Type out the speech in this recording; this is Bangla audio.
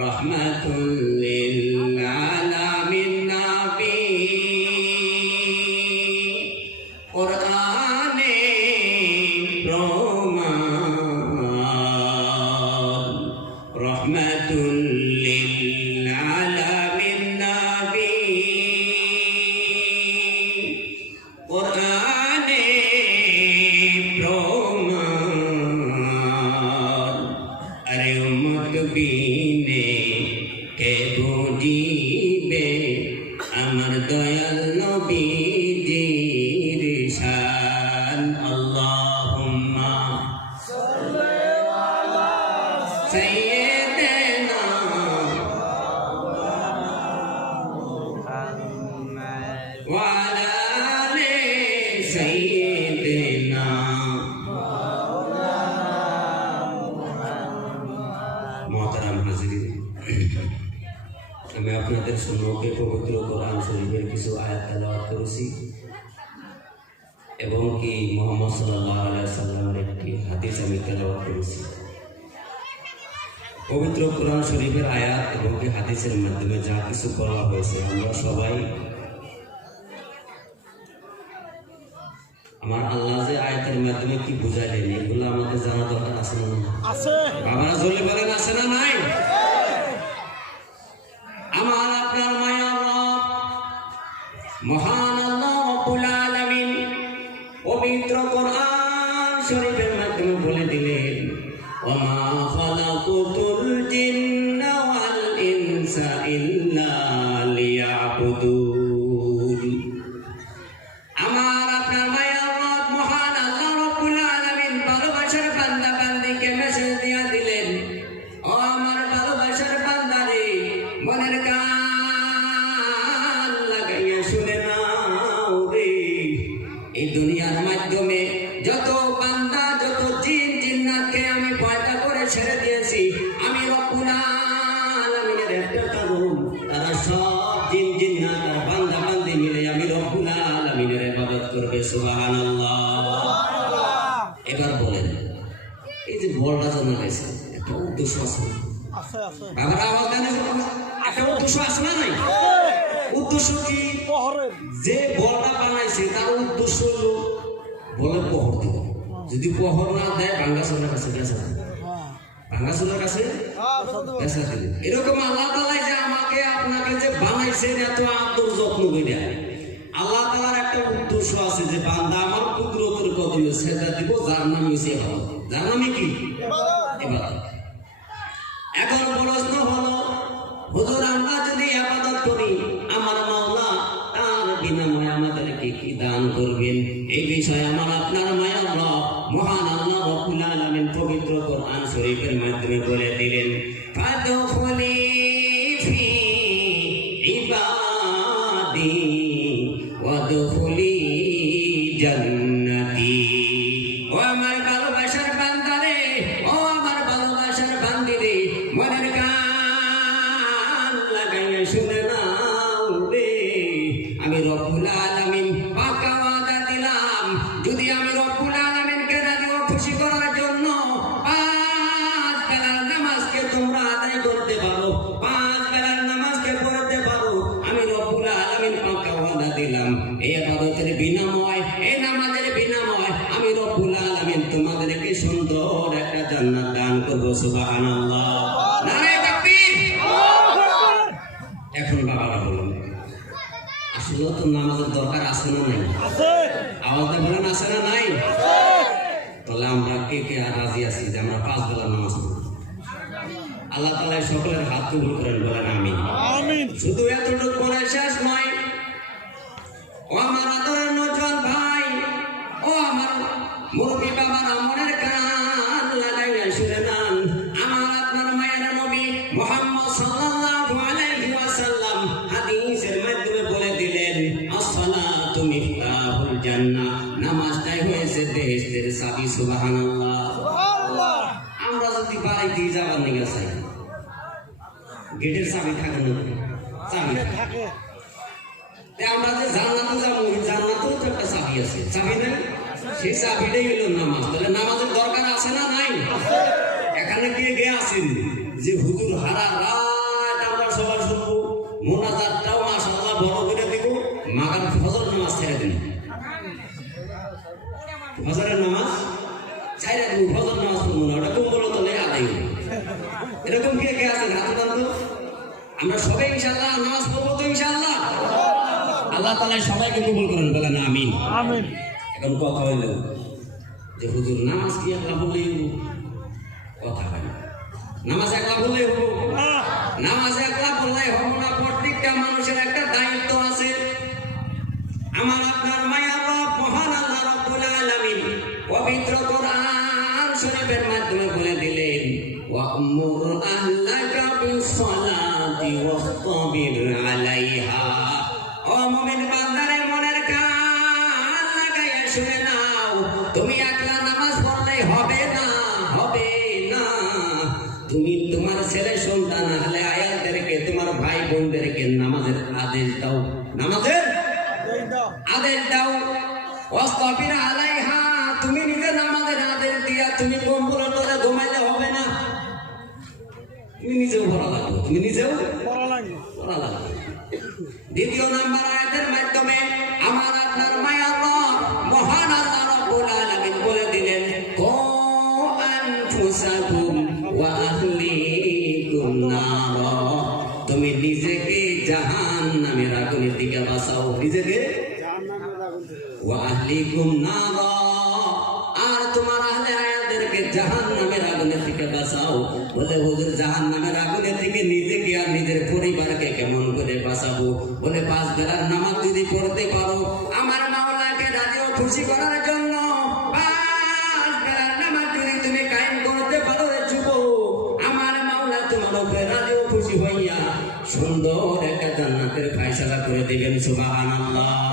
রহমাতুল লিল আলামিন নবী কোরআনে প্রমাণ রহমাতুল লিল আলামিন নবী কোরআনে প্রমাণ আরে উম্মত বিনে কে বুঝিবে আমার দয়াল নবীজির শান আল্লাহুম্মা সাল্লি আলা সাইয়্যিদিনা মুহাম্মদ ওয়া আলা আলি সাইয়্যিদিনা মোহতারাম হাজিরিন, আমি আপনাদের সম্মুখে পবিত্র কোরআন শরীফের কিছু আয়াত তেলাওয়াত করেছি এবং কি মুহাম্মদ সাল্লাল্লাহু আলাইহি সাল্লামের একটি হাদিস আমি তেলাওয়াত করেছি। পবিত্র কোরআন শরীফের আয়াত এবং কি হাদিসের মাধ্যমে যা কিছু বলা হয়েছে আমরা সবাই আমার আল্লাহ যে আয়াতের মাধ্যমে কি বুঝালেন এগুলো আমাদের জানা দরকার আছে না? আছে। বাবারা জোরে বলেন আছে না নাই? আমার আপনার মায়ার রব মহান আল্লাহ রাব্বুল আলামিন পবিত্র কোরআন শরীফের মাধ্যমে বলে দিলেন ওয়া মা খালাকুতুল জিন্না ওয়াল ইনসা ইল্লা লিয়াবুদুন। আমার আপনার মায়ার রব মহান আল্লাহ রাব্বুল আলামিন ভালোবাসার বান্দা বান্দিকে মেসেজ দিয়ে দিলেন, ও আমার ভালোবাসার বান্দারে মনের কান লাগাইয়া শুনে নাও রে, এই দুনিয়ার মাধ্যমে যত বান্দা যত জিন জিন্নাতকে আমি পয়দা করে ছেড়ে দিয়েছি আমি রব্বুল আলামিনের একটা কারণ, তারা সব জিন জিন্নাত আর বান্দা বান্দি মিলে আমি রব্বুল আলামিনের ইবাদত করবে। সুবহানাল্লাহ। এবার বলেন এই যে বলটা জানা গেছে একটা উদ্দেশ্য আছে বাবার আওয়াজ দেন, একটা উদ্দেশ্য আছে না নাই? উদ্দেশ্য কি? যে বলটা বানাইছে তার উদ্দেশ্য হলো বলের পহর দিব। যদি পহর না দেয় ভাঙ্গাচোরার কাছে গেছে, ভাঙ্গাচোরার কাছে গেছে। এরকম আল্লাহ তাআলা যে আমাকে আপনাকে যে বানাইছেন এত আদর যত্ন করে, আল্লাহ তাআলার একটা উদ্দেশ্য আছে যে বান্দা আমার কুদরতের কদমে সেজদা দিব, যার নাম হইছে ইবাদত। যার নামে কি? ইবাদত। এখন প্রশ্ন হলো হুজুর আমরা যদি ইবাদত করি আমার মাওলা তার বিনিময়ে আমাদেরকে কি দান করবেন? এই বিষয়ে আমার আপনার মায়ার রব মহান আল্লাহ রাব্বুল আলামিন পবিত্র কোরআন শরীফের মাধ্যমে বলে দিলেন ফাদখুলি ফি ইবাদি ওয়াদখুলি জান্নাতি। ও আমার ভালোবাসার বান্দারে, ও আমার ভালোবাসার বান্দিরে, মনের কান লাগাইয়া শুনে নাও রে, আমি রব্বুল আলামিন পাকা ওয়াদা দিলাম যদি আমি রব্বুল আলামিনকে রাজি ও খুশি করার জন্য 5 বেলার নামাজকে তোমরা আদায় করতে পারো, 5 বেলার নামাজকে পড়তে পারো, আমি রব্বুল আলামিন পাকা ওয়াদা দিলাম এই ইবাদতের বিনিময়, এই নামাজের বিনিময় আমি রব্বুল আলামিন তোমাদেরকে সুন্দর একটা জান্নাত দান করব। সুবহানাল্লাহ। নারে তাকবীর। এখন বাবারা বলুন আসলে তো নামাজের দরকার আছে না নাই? আছে। আওয়াজে বলেন আছে না নাই? আছে। তাহলে আমরা কে কে রাজি আছি যে আমরা 5 বেলা নামাজ পড়ব? আল্লাহ তাআলা সকলের হাত কবুল করেন, বলেন আমিন। আমিন। শুধু এতটুকু বলে শেষ নয়, ও আমার আদরের নওজোয়ান ভাই, ও আমার মুরব্বী বাবারা মনের কান লাগাইয়া শুনে নেন, আমার আপনার মায়ের নবী মুহাম্মদ সাল্লাল্লাহু আলাইহি ওয়াসাল্লাম হাদিসের মাধ্যমে বলে দিলেন আসসালাতু মিফতাহুল জান্নাহ, নামাজটাই হয়েছে বেহেশতের চাবি। সুবহানাল্লাহ। সুবহানাল্লাহ। আমরা যদি বাড়িতে যাবার নিয়ে চাই গেটের চাবি থাকে না? চাবি থাকে। আমরা যে জান্নাতে যাবো, জান্নাতেও তো একটা চাবি আছে, চাবি না? সেই চাবিটাই হলো নামাজ। তাহলে নামাজের দরকার আছে না নাই? এখানে কে কে আছেন যে হুজুর হারা রাত এরকম কে কে আছেন হাত উঠান তো। আমরা সবাই ইনশাআল্লাহ নামাজ পড়বো তো ইনশাআল্লাহ। আল্লাহ তাআলা সবাইকে কবুল করেন, বলেন আমিন। আমিন। এখন কথা হইল যে হুজুর নামাজ কি একলা বললেই হবো? কথা হয় না। নামাজ একলা বললেই হবো? নামাজ একলা বললেই হবো না। প্রত্যেকটা মানুষের একটা দায়িত্ব আছে। আমার আপনার মায়া রব মহান আল্লাহ রাব্বুল আলামিন পবিত্র কোরআন শরীফের মাধ্যমে বলে দিলেন, ওয়া'মুর আহলাকা বিস-সালাতি ওয়াসতাবির আলাইহা। ও মুমিন বান্দারে মনের কান লাগাইয়া শুনে নাও, তুমি একলা নামাজ পড়লেই হবে না, হবে না। তুমি তোমার ছেলে সন্তান আহলে আয়াতদেরকে, তোমার ভাই বোনদেরকে নামাজের আদেশ দাও, নামাজের আদেশ দাও। ওয়াসতাবির আলাইহা, তুমি নিজে নামাজের আদেশ দিয়া তুমি কম্বলের তলে ঘুমাইলে হবে না। তুমি নিজেও পড়া লাগবে, তুমি নিজেও পড়া লাগবে। দ্বিতীয় নাম্বার আয়াতের মাধ্যমে আমার আপনার মায়া রব মহান আল্লাহ রাব্বুল আলামিন বলে দিলেন, কো আনফুসাকুম ওয়া আহলিকুম নার। তুমি নিজেকে জাহান্নামের আগুনের থেকে বাঁচাও, নিজেকে ওয়া আহলিকুম নার, আর তোমার আহলে আয়াতদেরকে জাহান্নামের আগুনের থেকে বাঁচাও। বলে হুজুর জাহান্নামের আগুনের থেকে নিজেকে আর নিজের পরিবারকে কেমন করে বাঁচাবো? বলে 5 বেলার নামাজ যদি পড়তে পারো, আমার মাওলাকে রাজি ও খুশি করার জন্য 5 বেলার নামাজ যদি তুমি কায়েম করতে পারো রে যুবক, আমার মাওলা তোমার উপরে রাজি ও খুশি হইয়া সুন্দর একটা জান্নাতের ফয়সালা করে দিবেন। সুবহানাল্লাহ।